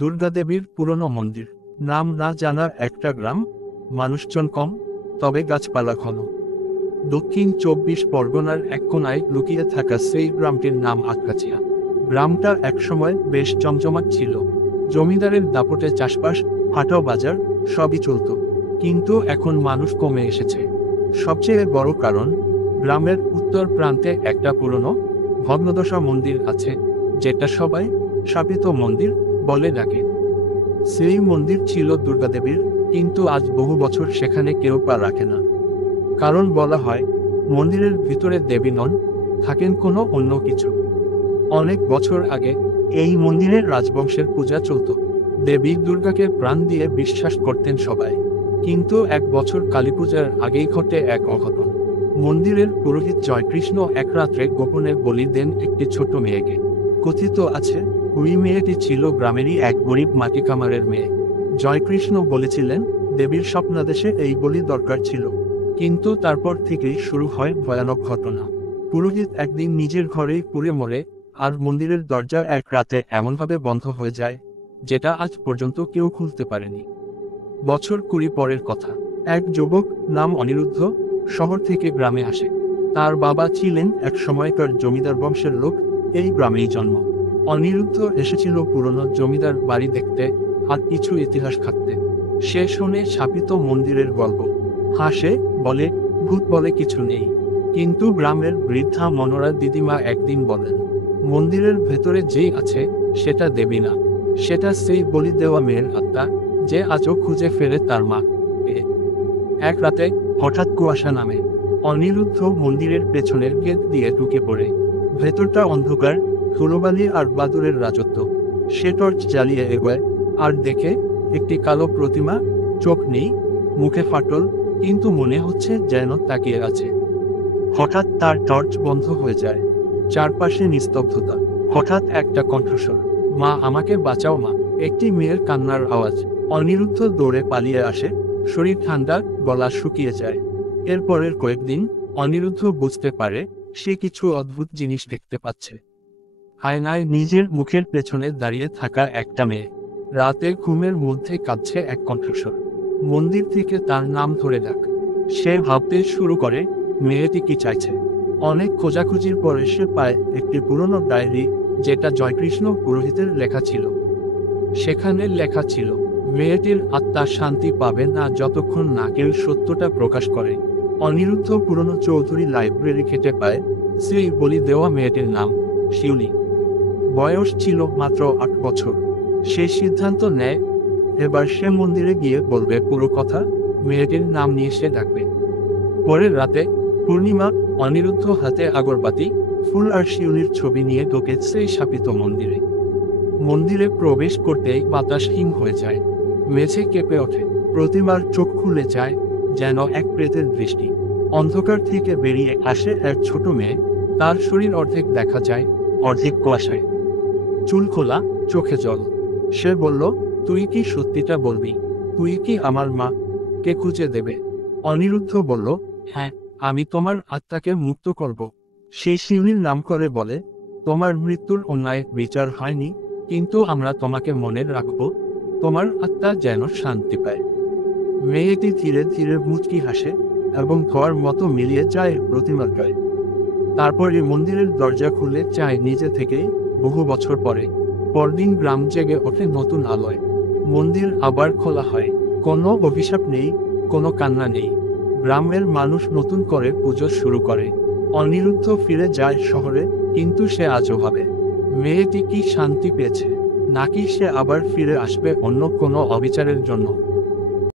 দুর্গাদেবীর পুরনো মন্দির। নাম না জানা একটা গ্রাম, মানুষজন কম, তবে গাছপালা ঘন। দক্ষিণ 24 পরগনার এক কোনায় লুকিয়ে থাকা সেই গ্রামটির নাম আটকাছিয়া। গ্রামটা একসময় বেশ জমজমাট ছিল। জমিদারের দাপটে চাষবাস, হাট বাজার সবই চলত। কিন্তু এখন মানুষ কমে এসেছে। সবচেয়ে বড় কারণ, গ্রামের উত্তর প্রান্তে একটা পুরনো ভগ্নদশা মন্দির আছে, যেটা সবাই শাপিত মন্দির বলে ডাকে। সেই মন্দির ছিল দুর্গাদেবীর, কিন্তু আজ বহু বছর সেখানে কেউ পা রাখে না। কারণ বলা হয়, মন্দিরের ভিতরে দেবী নন, থাকেন কোনো অন্য কিছু। অনেক বছর আগে এই মন্দিরের রাজবংশের পূজা চলত। দেবী দুর্গাকে প্রাণ দিয়ে বিশ্বাস করতেন সবাই। কিন্তু এক বছর কালীপূজার আগেই ঘটে এক অঘটন। মন্দিরের পুরোহিত জয়কৃষ্ণ এক রাত্রে গোপনে বলি দেন একটি ছোট মেয়েকে। কথিত আছে, ওই মেয়েটি ছিল গ্রামেরই এক গরিব মাটি কামারের মেয়ে। জয়কৃষ্ণ বলেছিলেন, দেবীর স্বপ্নাদেশে এই বলি দরকার ছিল। কিন্তু তারপর থেকেই শুরু হয় ভয়ানক ঘটনা। পুরোহিত একদিন নিজের ঘরেই পুড়ে মরে, আর মন্দিরের দরজা এক রাতে এমনভাবে বন্ধ হয়ে যায়, যেটা আজ পর্যন্ত কেউ খুলতে পারেনি। বছর 20 পরের কথা। এক যুবক, নাম অনিরুদ্ধ, শহর থেকে গ্রামে আসে। তার বাবা ছিলেন এক সময়কার জমিদার বংশের লোক, এই গ্রামেই জন্ম। অনিরুদ্ধ এসেছিল পুরনো জমিদার বাড়ি দেখতে, আর কিছু ইতিহাস খাটতে। সে শোনে শাপিত মন্দিরের গল্প, হাসে, বলে ভূত বলে কিছু নেই। কিন্তু গ্রামের বৃদ্ধা মনোরা দিদিমা একদিন বলেন, মন্দিরের ভেতরে যেই আছে সেটা দেবী না, সেটা সেই বলি দেওয়া মেয়ের আত্মা, যে আজও খুঁজে ফেরে তার মা। এক রাতে হঠাৎ কুয়াশা নামে। অনিরুদ্ধ মন্দিরের পেছনের গেট দিয়ে ঢুকে পড়ে। ভেতরটা অন্ধকার, ধুলোবালি আর বাদুরের রাজত্ব। সে টর্চ জ্বালিয়ে এগোয়, আর দেখে একটি কালো প্রতিমা, চোখ নেই, মুখে ফাটল, কিন্তু মনে হচ্ছে যেন তাকিয়ে আছে। হঠাৎ তার টর্চ বন্ধ হয়ে যায়। চারপাশে নিস্তব্ধতা। হঠাৎ একটা কণ্ঠস্বর, মা আমাকে বাঁচাও মা। একটি মেয়ের কান্নার আওয়াজ। অনিরুদ্ধ দৌড়ে পালিয়ে আসে, শরীর ঠান্ডা, গলা শুকিয়ে যায়। এরপরের কয়েকদিন অনিরুদ্ধ বুঝতে পারে সে কিছু অদ্ভুত জিনিস দেখতে পাচ্ছে। আয়নায় নিজের মুখের পেছনে দাঁড়িয়ে থাকা একটা মেয়ে। রাতে ঘুমের মধ্যে কাঁদছে এক কণ্ঠস্বর, মন্দির থেকে তার নাম ধরে ডাক। সে ভাবতে শুরু করে, মেয়েটি কি চাইছে। অনেক খোঁজাখুঁজির পরে সে পায় একটি পুরনো ডায়েরি, যেটা জয়কৃষ্ণ পুরোহিতের লেখা ছিল। সেখানে লেখা ছিল, মেয়েটির আত্মা শান্তি পাবে না যতক্ষণ না কেউ সত্যটা প্রকাশ করে। অনিরুদ্ধ পুরনো চৌধুরী লাইব্রেরি ঘেটে পায় সেই বলি দেওয়া মেয়েটির নাম শিউলি। বয়স ছিল মাত্র 8 বছর। সে সিদ্ধান্ত নেয়, এবার সে মন্দিরে গিয়ে বলবে পুরো কথা, মেয়েটির নাম নিয়ে সে ডাকবে। পরের রাতে পূর্ণিমা, অনিরুদ্ধ হাতে আগরবাতি, ফুল আর শিউলির ছবি নিয়ে ঢোকে সেই শাপিত মন্দিরে। মন্দিরে প্রবেশ করতেই বাতাস হিম হয়ে যায়। মেঝে কেঁপে ওঠে। প্রতিমার চোখ খুলে যায়, যেন এক প্রেতের দৃষ্টি। অন্ধকার থেকে বেরিয়ে আসে এক ছোট মেয়ে। তার শরীর অর্ধেক দেখা যায়, অর্ধেক কুয়াশায়। চুল খোলা, চোখে জল। সে বলল, তুই কি সত্যিটা বলবি? তুই কি আমার মা? কে খুঁজে দেবে? অনিরুদ্ধ বলল, হ্যাঁ, আমি তোমার আত্মাকে মুক্ত করব। সেই শিউলির নাম করে বলে, তোমার মৃত্যুর অন্যায় বিচার হয়নি, কিন্তু আমরা তোমাকে মনে রাখব, তোমার আত্মা যেন শান্তি পায়। মেয়েটি ধীরে ধীরে মুচকি হাসে, এবং ধোয়ার মতো মিলিয়ে যায় প্রতিমার গায়ে। তারপরে মন্দিরের দরজা খুলে যায় নিজে থেকেই। বহু বছর পরে পরদিন গ্রাম জেগে ওঠে নতুন আলোয়। মন্দির আবার খোলা হয়। কোনো অভিশাপ নেই, কোনো কান্না নেই। গ্রামের মানুষ নতুন করে পুজো শুরু করে। অনিরুদ্ধ ফিরে যায় শহরে, কিন্তু সে আজও ভাবে, মেয়েটি কি শান্তি পেয়েছে, নাকি সে আবার ফিরে আসবে অন্য কোনো অবিচারের জন্য।